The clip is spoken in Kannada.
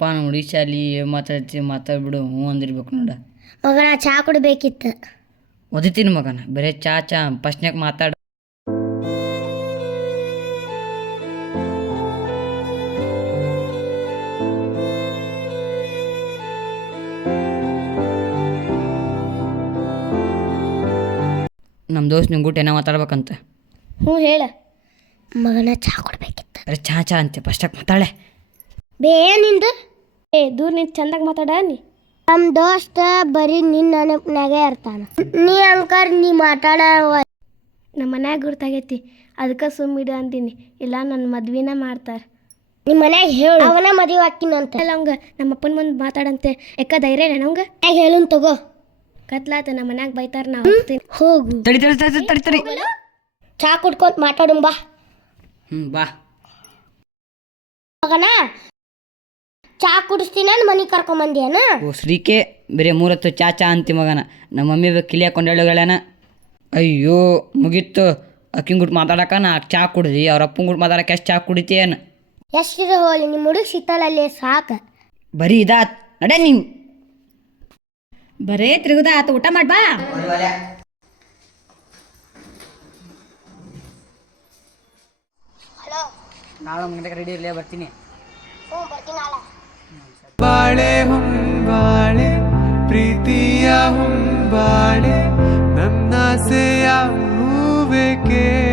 ಏನಪ್ಪ ನೋಡಿ ಶಾಲಿ ಮಾತಾಡ್ಬಿಡು ಹ್ಞೂ ಅಂದಿರ್ಬೇಕು ನೋಡ. ಮಗನ ಚಾ ಕುಡ್ಬೇಕಿತ್ತು. ಓದಿತೀನಿ ಮಗನ, ಬರೀ ಚಾ ಫಸ್ಟ್ನಾಗ ಮಾತಾಡ. ನಮ್ಮ ದೋಸ್ತ್ ನಿಂಗೆ ಗುಟ್ಟು ಏನೋ ಮಾತಾಡ್ಬೇಕಂತ. ಹ್ಞೂ ಹೇಳ. ಮಗನ ಚಾ ಕುಡ್ಬೇಕಿತ್ತು. ಬರೀ ಚಾ ಅಂತೆ ಫಸ್ಟಾಗ ಮಾತಾಡೆ. ನಿಂದು ದೂರ ನಿಂತು ಚಂದಾಗ ಮಾತಾಡ. ನಮ್ಮ ದೋಸ್ತ ಬರೀ ನಿನ್ನ ನೆನಪಿನಾಗೆ ಇರ್ತಾನ. ನೀ ಅಂಕರ್ ನೀ ಮಾತಾಡ. ನಮ್ಮ ಮನ್ಯಾಗ ಗುರ್ತಾಗೈತಿ, ಅದಕ್ಕೆ ಸುಮ್ಮಿಡು ಅಂತೀನಿ. ಇಲ್ಲ ನನ್ನ ಮದ್ವಿನ ಮಾಡ್ತಾರೆ. ನಿಮ್ಮ ಮನ್ಯಾಗ ಹೇಳು ಅವನ ಮದುವೆ ಹಾಕಿನಂತ. ಅಲ್ಲ ಅವಂಗ ನಮ್ಮ ಅಪ್ಪನ ಮುಂದೆ ಮಾತಾಡಂತೆ. ಯಾಕ ಧೈರ್ಯ ಅವಂಗ ಹೇಳನ್ ತಗೋ. ಕತ್ಲಾತ ನಮ್ಮ ಮನ್ಯಾಗ ಬೈತಾರ. ನಾ ಹೋಗ್ತೀನಿ. ಹೋಗು. ತಡಿ ಚಾ ಕುಡ್ಕೊಂತ ಮಾತಾಡುಂ ಬಾ. ಬಾ ಮಗನ ಚಾ ಕುಡಿಸ್ತೀನಿ ಮನೆಗೆ ಕರ್ಕೊಂಬಂದಿಯನ. ಓ ಶ್ರೀಕೆ ಬರೀ 3 ಹೊತ್ತು ಚಾ ಅಂತಿ ಮಗನ. ನಮ್ಮ ಮಮ್ಮಿ ಕಿಲಿ ಹಾಕೊಂಡು ಹೇಳುಗಳೇನ. ಅಯ್ಯೋ ಮುಗೀತು. ಅಕ್ಕಿಂಗ್ ಗುಟ್ಟು ಮಾತಾಡಕ ನಾ ಚಾ ಕುಡ್ದು ಅವ್ರ ಅಪ್ಪನ ಗುಟ್ಟು ಮಾತಾಡಕ್ಕೆ ಎಷ್ಟು ಚಾ ಕುಡಿತೀಯೇನು. ಎಷ್ಟಿರ ಹೋಲಿ ನಿಮ್ಮ ಹುಡುಗ ಸಿತ್ತಲಲ್ಲಿ ಸಾಕು. ಬರೀ ಇದಾತ್ ನಡೆ ನೀನು. ಬರೇ ತಿರುಗುದ ಆತ. ಊಟ ಮಾಡ್ಬಾ. ನಾಳೆ ಮುಂದೆ ರೆಡಿ ಇರಲೇ ಬರ್ತೀನಿ. ಬಾಳೆ ಹೊಂಬಾಳೆ ಪ್ರೀತಿಯ ಹೊಂಬಾಳೆ ನನ್ನಾಸೆಯ ಹೂವೆ ಕೇಳೆ.